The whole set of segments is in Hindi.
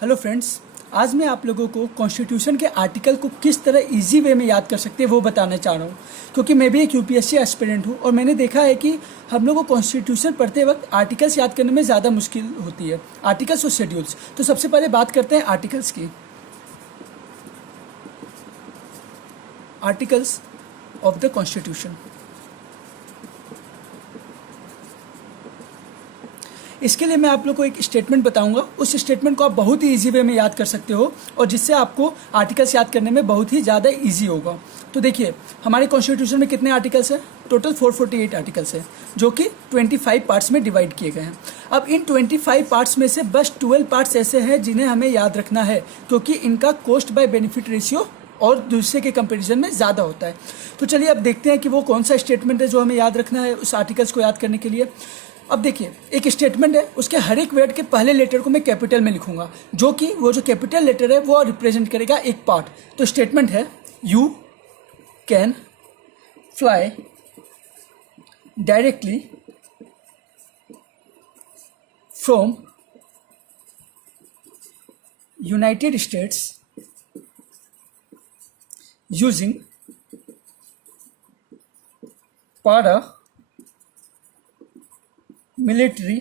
हेलो फ्रेंड्स, आज मैं आप लोगों को कॉन्स्टिट्यूशन के आर्टिकल को किस तरह इजी वे में याद कर सकते हैं वो बताना चाह रहा हूँ, क्योंकि मैं भी एक यूपीएससी एस्पिरेंट हूँ और मैंने देखा है कि हम लोगों को कॉन्स्टिट्यूशन पढ़ते वक्त आर्टिकल्स याद करने में ज़्यादा मुश्किल होती है, आर्टिकल्स और शेड्यूल्स। तो सबसे पहले बात करते हैं आर्टिकल्स की। Articles of the constitution. इसके लिए मैं आप लोग को एक स्टेटमेंट बताऊंगा। उस स्टेटमेंट को आप बहुत ही इजी वे में याद कर सकते हो और जिससे आपको आर्टिकल्स याद करने में बहुत ही ज़्यादा इजी होगा। तो देखिए, हमारे कॉन्स्टिट्यूशन में कितने आर्टिकल्स हैं? टोटल 448 आर्टिकल्स हैं, जो कि 25 पार्ट्स में डिवाइड किए गए हैं। अब इन 25 पार्ट्स में से बस 12 पार्ट्स ऐसे हैं जिन्हें हमें याद रखना है, क्योंकि इनका कॉस्ट बाय बेनिफिट रेशियो और दूसरे के कंपैरिजन में ज़्यादा होता है। तो चलिए अब देखते हैं कि वो कौन सा स्टेटमेंट है जो हमें याद रखना है उस आर्टिकल्स को याद करने के लिए। अब देखिए, एक स्टेटमेंट है, उसके हर एक वर्ड के पहले लेटर को मैं कैपिटल में लिखूंगा, जो कि वो जो कैपिटल लेटर है वो रिप्रेजेंट करेगा एक पार्ट। तो स्टेटमेंट है, you can fly directly from United States using para military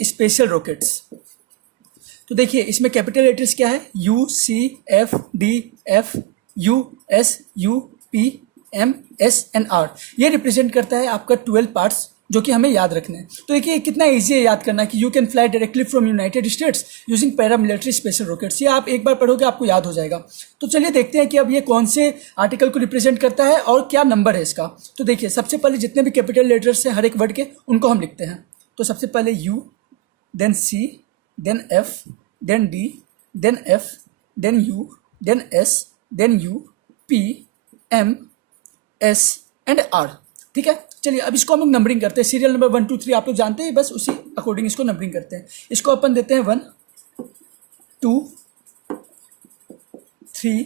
special rockets. तो देखिए, इसमें कैपिटल लेटर्स क्या है? U, C, F, D, F, U, S, U, P, M, S and R. ये रिप्रेजेंट करता है आपका 12 पार्ट्स जो कि हमें याद रखने हैं। तो देखिए कितना इजी है याद करना कि you can fly directly from United States using para military special rockets. ये आप एक बार पढ़ोगे आपको याद हो जाएगा। तो चलिए देखते हैं कि अब ये कौन से आर्टिकल को रिप्रेजेंट करता है और क्या नंबर है इसका। तो देखिए, सबसे पहले जितने भी कैपिटल लेटर्स हैं हर एक वर्ड के, उनको हम लिखते हैं। तो सबसे पहले U, then C, then F, then D, then F, then U, then S, then U, P, M, S and R. ठीक है, चलिए अब इसको हम लोग नंबरिंग करते हैं। सीरियल नंबर 1 2 3 आप लोग जानते हैं, बस उसी अकॉर्डिंग इसको नंबरिंग करते हैं। इसको अपन देते हैं 1 2 3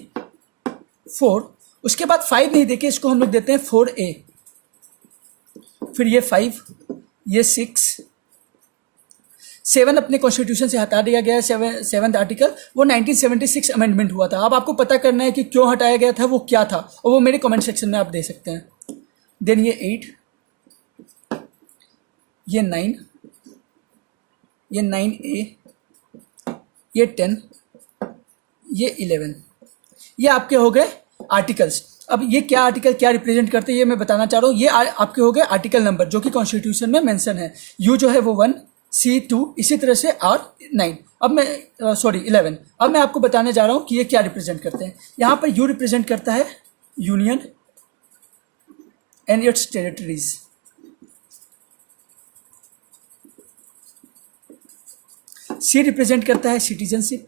4। उसके बाद 5 नहीं देके इसको हम लोग देते हैं 4A। फिर ये 5, ये 6, 7 अपने कॉन्स्टिट्यूशन से हटा दिया गया है। 7th आर्टिकल वो 1976 अमेंडमेंट हुआ था। अब आपको पता करना है कि क्यों हटाया गया था, वो क्या था, और वो मेरे कमेंट सेक्शन में आप दे सकते हैं। देन ये 8, ये 9, ये 9A, ये 10, ये 11। ये आपके हो गए आर्टिकल्स। अब ये क्या आर्टिकल क्या रिप्रेजेंट करते हैं ये मैं बताना चाह रहा हूँ। ये आपके हो गए आर्टिकल नंबर जो कि कॉन्स्टिट्यूशन में मेंशन है। यू जो है वो 1, C 2, इसी तरह से R 9। अब मैं 11। अब मैं आपको बताने जा रहा हूँ कि ये क्या रिप्रेजेंट करते हैं। यहाँ पर यू रिप्रेजेंट करता है union and its territories. C represent करता है सिटीजनशिप।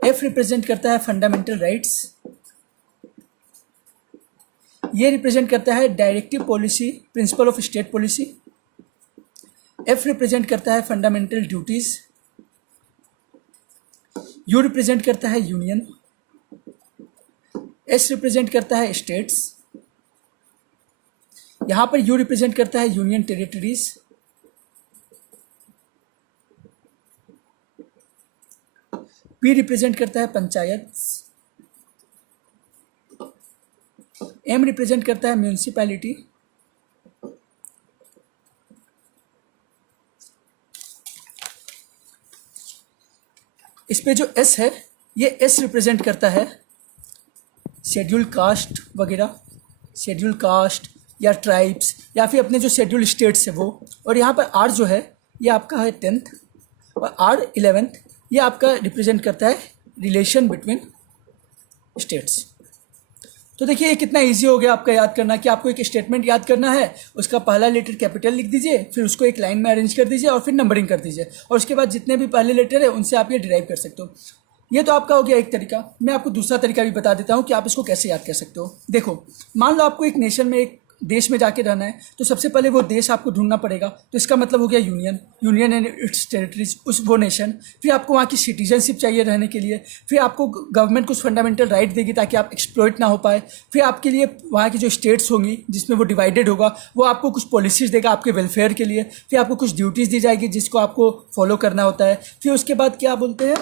एफ रिप्रेजेंट करता है फंडामेंटल राइट्स। ये रिप्रेजेंट करता है directive policy, principle of state policy. F represent करता है फंडामेंटल ड्यूटीज। यू रिप्रेजेंट करता है यूनियन। एस रिप्रेजेंट करता है स्टेट्स। यहां पर यू रिप्रेजेंट करता है यूनियन टेरिटरीज। पी रिप्रेजेंट करता है पंचायत। एम रिप्रेजेंट करता है म्यूनिसिपैलिटी। इस पे जो एस है, ये एस रिप्रेजेंट करता है शेड्यूल कास्ट वगैरह, शेड्यूल कास्ट या ट्राइब्स या फिर अपने जो शेड्यूल स्टेट्स है वो। और यहाँ पर आर जो है ये आपका है 10th, और आर 11th ये आपका रिप्रेजेंट करता है रिलेशन बिटवीन स्टेट्स। तो देखिए ये कितना इजी हो गया आपका याद करना कि आपको एक स्टेटमेंट याद करना है, उसका पहला लेटर कैपिटल लिख दीजिए, फिर उसको एक लाइन में अरेंज कर दीजिए और फिर नंबरिंग कर दीजिए, और उसके बाद जितने भी पहले लेटर है उनसे आप ये डिराइव कर सकते हो। ये तो आपका हो गया एक तरीका। मैं आपको दूसरा तरीका भी बता देता हूँ कि आप इसको कैसे याद कर सकते हो। देखो, मान लो आपको एक नेशन में एक देश में जाके रहना है तो सबसे पहले वो देश आपको ढूंढना पड़ेगा। तो इसका मतलब हो गया यूनियन एंड इट्स टेरिटरीज, उस वो नेशन। फिर आपको वहाँ की सिटीजनशिप चाहिए रहने के लिए। फिर आपको गवर्नमेंट कुछ फंडामेंटल राइट देगी ताकि आप एक्सप्लॉइट ना हो पाए। फिर आपके लिए वहाँ की जो स्टेट्स होंगी जिसमें वो डिवाइडेड होगा, वो आपको कुछ पॉलिसीज़ देगा आपके वेलफेयर के लिए। फिर आपको कुछ ड्यूटीज़ दी जाएगी जिसको आपको फॉलो करना होता है। फिर उसके बाद क्या बोलते हैं,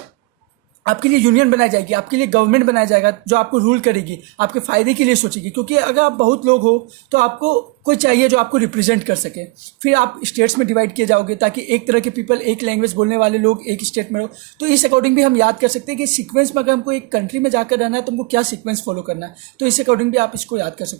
आपके लिए यूनियन बनाई जाएगी, आपके लिए गवर्नमेंट बनाया जाएगा जो आपको रूल करेगी, आपके फ़ायदे के लिए सोचेगी। क्योंकि अगर आप बहुत लोग हो तो आपको कोई चाहिए जो आपको रिप्रेजेंट कर सके। फिर आप स्टेट्स में डिवाइड किए जाओगे ताकि एक तरह के पीपल, एक लैंग्वेज बोलने वाले लोग एक स्टेट में हो। तो इस अकॉर्डिंग भी हम याद कर सकते हैं कि सीक्वेंस में अगर हमको एक कंट्री में जाकर रहना है तो हमको क्या सीक्वेंस फॉलो करना है। तो इस अकॉर्डिंग भी आप इसको याद कर सकते हो।